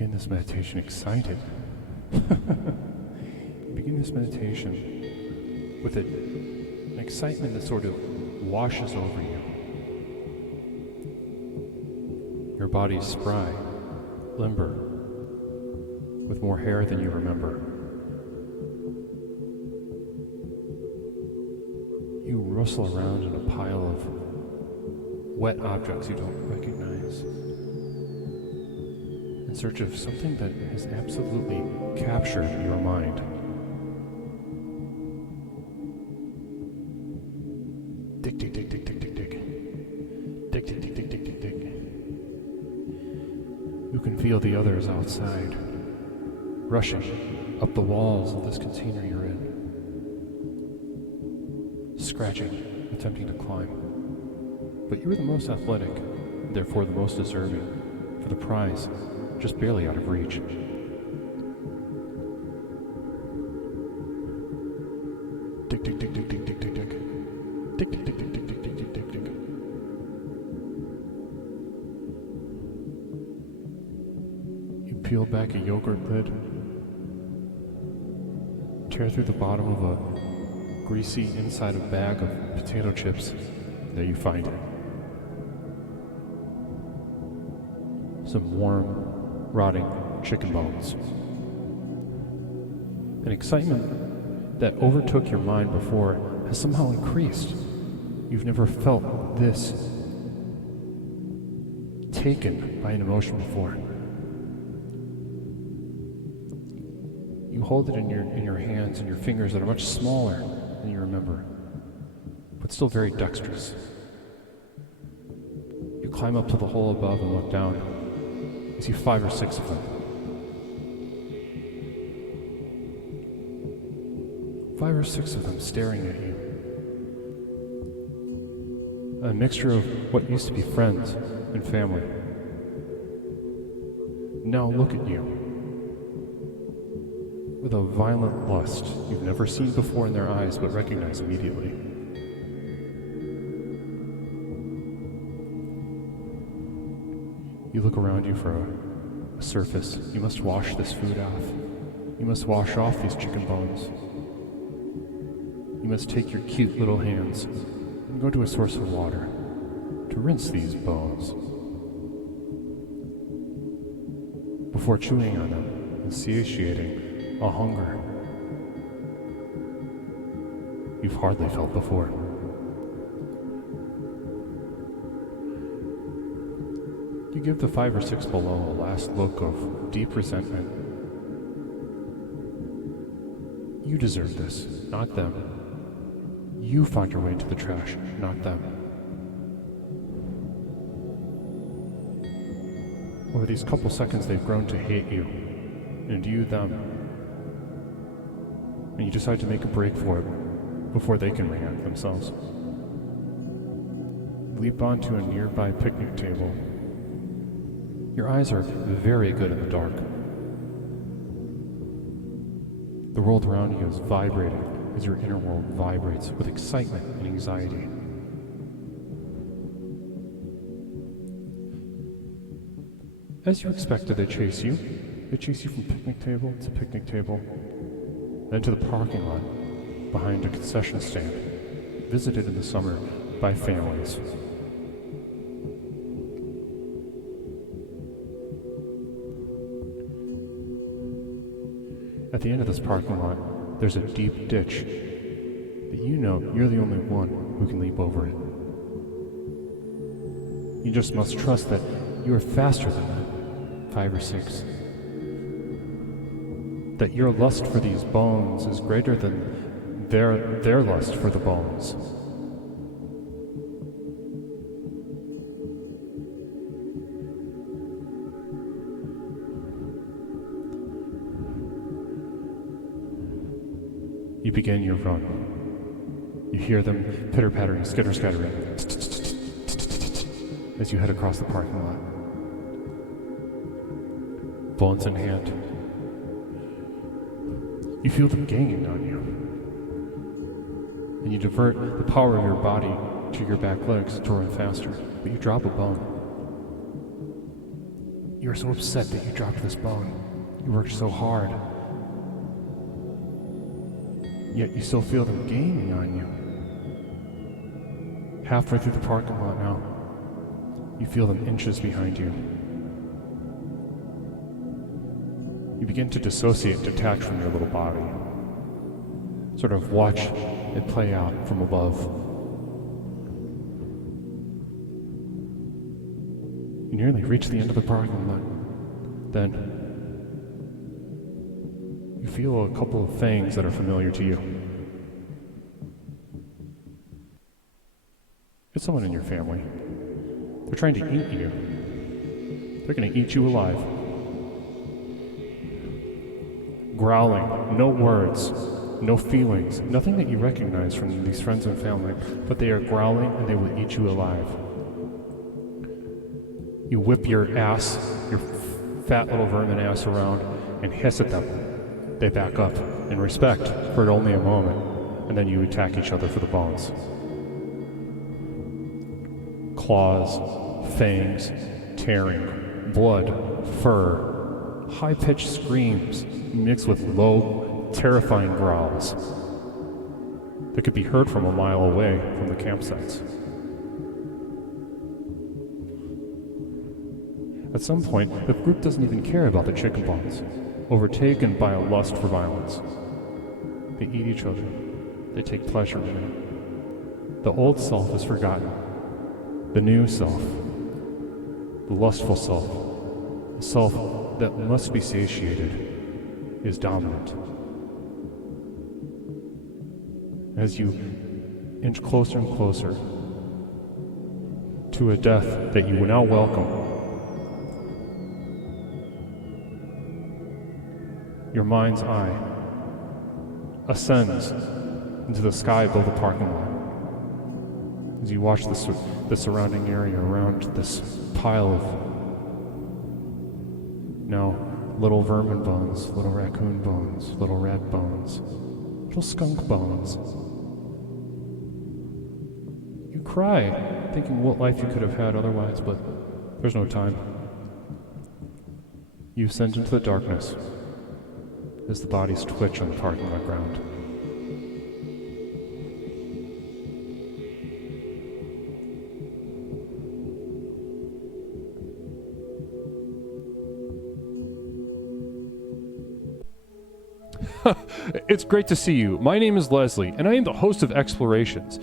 begin this meditation excited. Begin this meditation with an excitement that sort of washes over you. Your body is spry, limber, with more hair than you remember. You rustle around in a pile of wet objects you don't recognize, in search of something that has absolutely captured your mind. Dig, dig, dig, dig, dig, dig, dig. Dig, dig, dig, dig, dig, dig, dig. You can feel the others outside, rushing up the walls of this container you're in, scratching, attempting to climb. But you're the most athletic, therefore the most deserving, for the prize just barely out of reach. Dig, dig, dig, dig, dig, dig, dig, dig. Dig, dig, dig, dig, dig, dig, dig, dig, dig, dig. You peel back a yogurt lid, tear through the bottom of a greasy inside of bag of potato chips. There you find it. Some warm, rotting chicken bones. An excitement that overtook your mind before has somehow increased. You've never felt this taken by an emotion before. You hold it in your hands and your fingers that are much smaller than you remember, but still very dexterous. You climb up to the hole above and look down. You see 5 or 6 of them. 5 or 6 of them staring at you. A mixture of what used to be friends and family. Now look at you with a violent lust you've never seen before in their eyes but recognize immediately. You look around you for a surface. You must wash this food off. You must wash off these chicken bones. You must take your cute little hands and go to a source of water to rinse these bones before chewing on them and satiating a hunger you've hardly felt before. You give the 5 or 6 below a last look of deep resentment. You deserve this, not them. You found your way into the trash, not them. Over these couple seconds, they've grown to hate you, and you them. And you decide to make a break for it before they can react themselves. Leap onto a nearby picnic table. Your eyes are very good in the dark. The world around you is vibrating as your inner world vibrates with excitement and anxiety. As you expected, they chase you. They chase you from picnic table to picnic table, then to the parking lot behind a concession stand, visited in the summer by families. At the end of this parking lot, there's a deep ditch that you know you're the only one who can leap over it. You just must trust that you are faster than them, 5 or 6. That your lust for these bones is greater than their lust for the bones. You begin your run. You hear them pitter-pattering, skitter-scattering as you head across the parking lot. Bones in hand. You feel them gaining on you. And you divert the power of your body to your back legs to run faster, but you drop a bone. You're so upset that you dropped this bone. You worked so hard. Yet you still feel them gaining on you. Halfway through the parking lot now, you feel them inches behind you. You begin to dissociate and detach from your little body. Sort of watch it play out from above. You nearly reach the end of the parking lot. Then, you feel a couple of things that are familiar to you. It's someone in your family. They're trying to eat you. They're going to eat you alive. Growling, no words, no feelings, nothing that you recognize from these friends and family, but they are growling and they will eat you alive. You whip your ass, your fat little vermin ass around and hiss at them. They back up in respect for only a moment, and then you attack each other for the bones. Claws, fangs, tearing, blood, fur, high-pitched screams mixed with low, terrifying growls that could be heard from a mile away from the campsites. At some point, the group doesn't even care about the chicken bones, overtaken by a lust for violence. They eat each other. They take pleasure in it. The old self is forgotten. The new self, the lustful self, the self that must be satiated, is dominant. As you inch closer and closer to a death that you now welcome, your mind's eye ascends into the sky above the parking lot. As you watch the surrounding area around this pile of now little vermin bones, little raccoon bones, little rat bones, little skunk bones. You cry, thinking what life you could have had otherwise, but there's no time. You ascend into the darkness as the bodies twitch on the parking lot ground. It's great to see you. My name is Leslie, and I am the host of Explorations.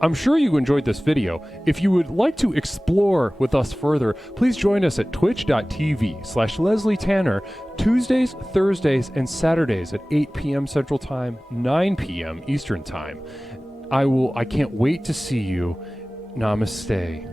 I'm sure you enjoyed this video. If you would like to explore with us further, please join us at twitch.tv/Leslie Tanner, Tuesdays, Thursdays, and Saturdays at 8 p.m. Central Time, 9 p.m. Eastern Time. I can't wait to see you. Namaste.